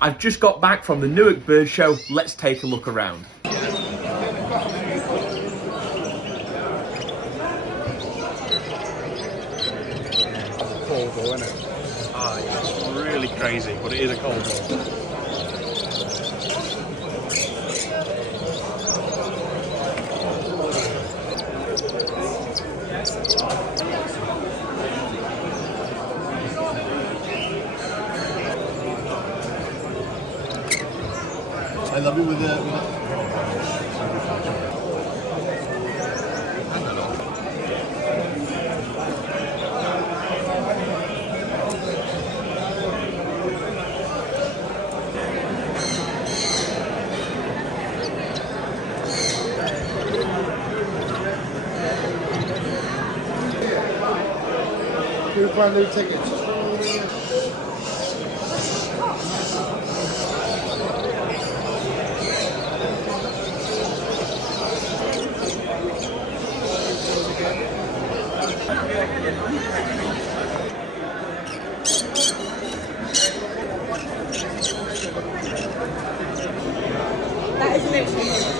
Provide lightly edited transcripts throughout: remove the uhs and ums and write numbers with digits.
I've just got back from the Newark Bird Show. Let's take a look around. Cold though, isn't it? Ah, yeah, it's really crazy, but it is a cold one. I love it with the brand new tickets. That is literally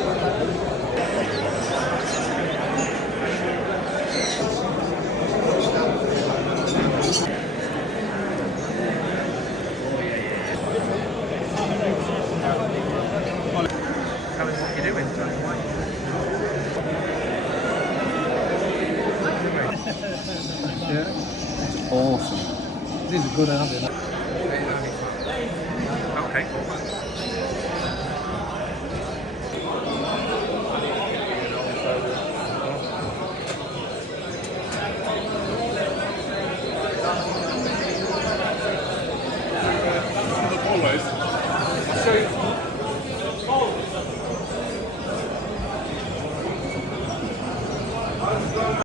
Awesome. These are good, aren't they? Okay. Always. So